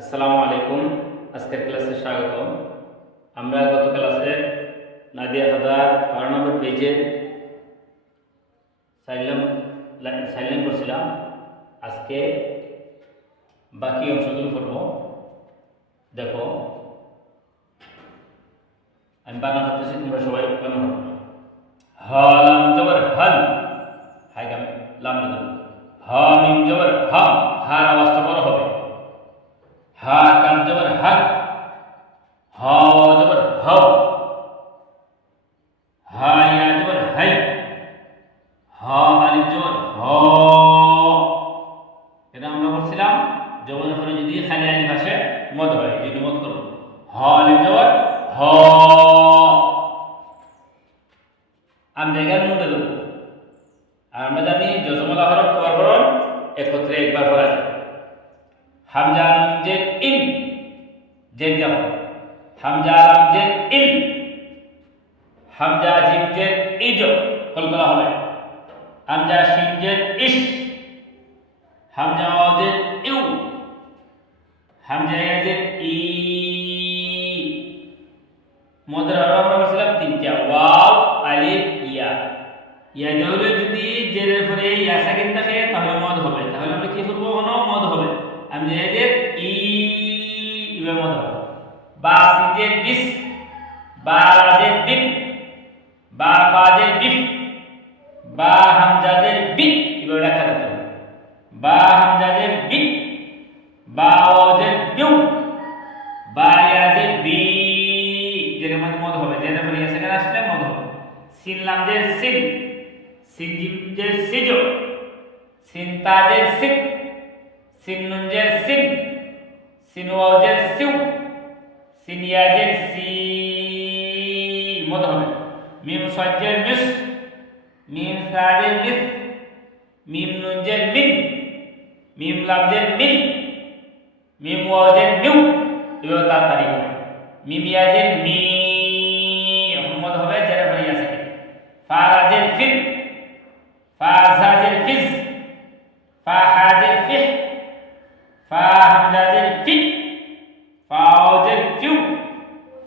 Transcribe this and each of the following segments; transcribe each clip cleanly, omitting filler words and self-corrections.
আসসালামু আলাইকুম। আজকের ক্লাসে স্বাগত। আমরা গত ক্লাসে নাদিয়া খাদার 12 নম্বর পেজে সাইলেন্ট করছিলাম। আজকে বাকি অংশগুলো করব। দেখো, আমি বানান করতেছি, তোমরা সবাই বানান করবে। হা লাম জবর হল, হাই গাম লাম জবর হা মিম জবর হাম, হার আওয়াজটা বড় হবে। হা কাম জবর হক, হা জবর হাও, হা ইয়া জবর হাই, হা আলিফ জবর হ। এটা আমরা বলছিলাম জবরের পরে যদি খালি আলিফ আসে মদ হয়, এই জন্য মদ করব। হা আলিফ জবর হ। আমরা এখানে মধ্যে দেবো। আর আমরা জানি জজমলা হরফ কর হরফ একত্রে একবার পড়া যায়। হামজা লাম জের ইন, জের দেখো, হামজা লাম জের ইল, হামজা জিম জের ইজ, কলকলা হবে। হামজা শিন জের ইশ, হামজা ওয়াও জের ইউ, হামজা ইয়া জের ই। মদের হরফ আমরা বলছিলাম তিনটা, ওয়াও আলিফ ইয়া। ইয়া হলে যদি জেরের পরে ইয়া সাকিন থাকে তাহলে মদ হবে, তাহলে আমরা কি করব? মদ হবে। হামজা ইয়া জের ই, ইবে মদ হবে। বা সিন জের বিস, বা রা জের বিপ, বা ফা জের বিফ, বা হামজা জের বি, ইবে লেখা দিতে হবে। বা হামজা জের বি, বা ওয়াও জের বিউ, বা ইয়া জের বি, জেরের মধ্যে মদ হবে। জেরের পরে ইয়া সাকিন আসলে মদ হবে। সিন লাম জের সিন, সিন জিম জের সিজ, সিন তা জের সিক, সিন নুন জের সিন, সিন ওয়াও জের সিউ, সিন ইয়া জের সি, মদ হবে। মিম সাদ জের মিস, মিম সা জের মিস, মিম নুন জের মিন, মিম লাম জের মিন, মিম ওয়াও জের মিউ, এভাবে তাড়াতাড়ি হবে। মিম ইয়া জের মি, মদ হবে। জেরের পরে ইয়া সাকিন। ফা রা জের ফির, ফা জা জের ফিজ, ফা হা জের ফিহ, ফা হামজা জের ফি, ফা ওয়াও জের ফিউ,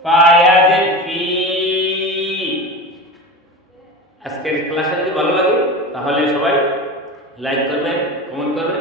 ফা ইয়া জের ফি। আজকের ক্লাসটা যদি ভালো লাগে তাহলে সবাই লাইক করবেন, কমেন্ট করবেন